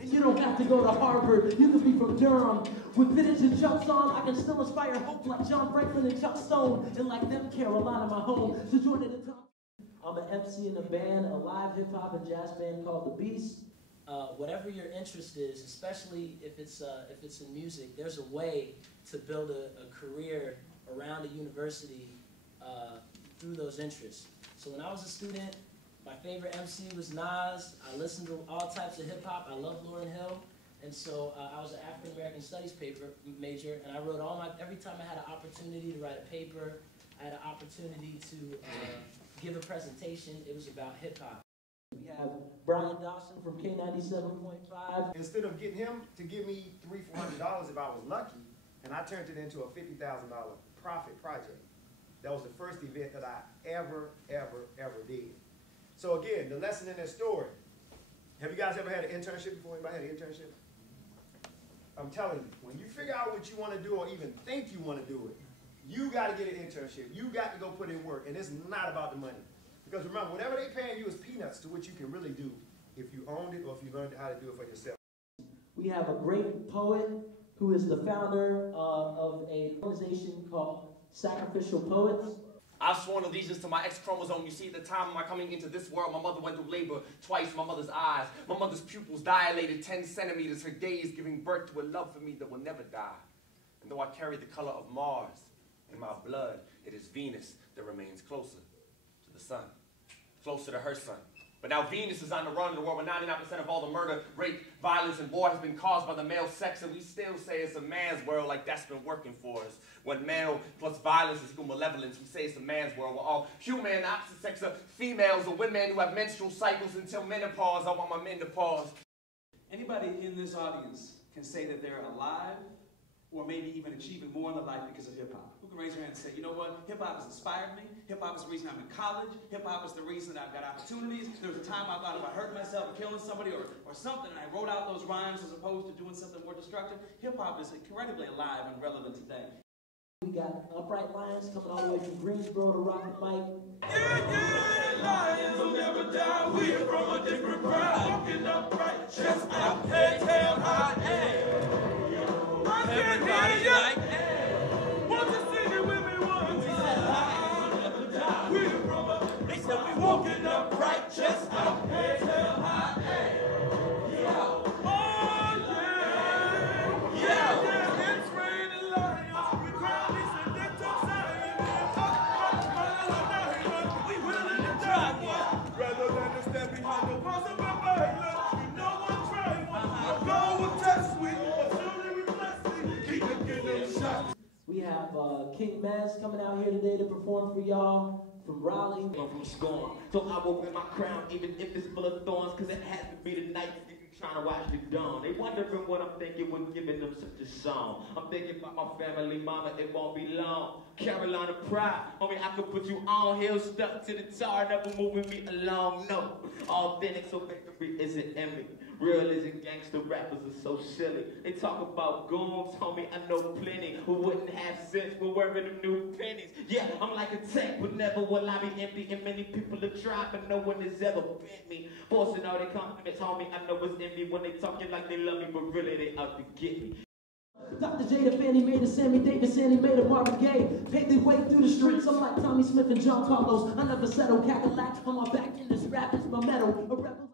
And you don't have to go to Harvard, you can be from Durham. With vintage and Chuck's on, I can still inspire hope like John Franklin and Chuck Stone. And like them, Carolina, my home. So join in the top. I'm an MC in a band, a live hip hop and jazz band called The Beast. Whatever your interest is, especially if it's in music, there's a way to build a career around a university through those interests. So when I was a student, my favorite MC was Nas. I listened to all types of hip hop. I love Lauryn Hill. And so I was an African American Studies major, and I wrote every time I had an opportunity to write a paper, I had an opportunity to give a presentation, it was about hip hop. We have Brian Dawson from K97.5. Instead of getting him to give me $300-400 if I was lucky, and I turned it into a $50,000 profit project. That was the first event that I ever did. So again, the lesson in this story, have you guys ever had an internship before? Anybody had an internship? I'm telling you, when you figure out what you want to do or even think you want to do it, you got to get an internship. You got to go put in work, and it's not about the money. Because remember, whatever they're paying you is peanuts to what you can really do if you owned it or if you learned how to do it for yourself. We have a great poet who is the founder of an organization called Sacrificial Poets. I've sworn allegiance to my X chromosome. You see, at the time of my coming into this world, my mother went through labor twice. My mother's eyes, my mother's pupils dilated 10 centimeters. Her days giving birth to a love for me that will never die. And though I carry the color of Mars in my blood, it is Venus that remains closer to the sun, closer to her son. But now Venus is on the run in the world where 99% of all the murder, rape, violence, and war has been caused by the male sex, and we still say it's a man's world like that's been working for us. When male plus violence is equal malevolence, we say it's a man's world where all human opposite sex are females or women who have menstrual cycles until menopause. I want my men to pause. Anybody in this audience can say that they're alive or maybe even achieving more in their life because of hip-hop. Who can raise your hand and say, you know what, hip-hop has inspired me, hip-hop is the reason I'm in college, hip-hop is the reason that I've got opportunities. There was a time I thought about hurting myself or killing somebody or something, and I wrote out those rhymes as opposed to doing something more destructive. Hip-hop is incredibly alive and relevant today. We got Uprite Lions coming all the way from Greensboro to rock the mic. Yeah, Lions will never die. We're from a different crowd. Walking upright, chest out, head held high, everybody like that. Want to sing it with me one time? We're from a, they said we walking upright, chest out, head held high, it's raining lions. We proudly submit to Zion. We willing to die. Rather than to stand behind the walls of our violence, you know I'm trying. Go with test sweet, but surely we bless. Keep it getting them shots. We have King Maz coming out here today to perform for y'all from Raleigh. I'm from Scorn, so I will wear my crown even if it's full of thorns, cause it has to be the night trying to watch the dawn. They wondering what I'm thinking when giving them such a song. I'm thinking about my family, mama, it won't be long. Carolina pride, homie, I could put you on hill, stuck to the tar, never moving me along, no. Authentic, so victory isn't in me. Real isn't gangster, rappers are so silly. They talk about goons, homie, I know plenty who wouldn't have sense for wearing them new pennies. Yeah, I'm like a tank, but never will I be empty. And many people have tried, but no one has ever bent me. Forcing all their compliments, homie, I know it's envy when they talking like they love me, but really they out to get me. Dr. J, the Fannie made a Sammy Davis, Annie made a Marvin Gaye. Paid their way through the streets, I'm like Tommy Smith and John Carlos. I never settle, Cadillac on my back, and this rap is my metal. A rebel.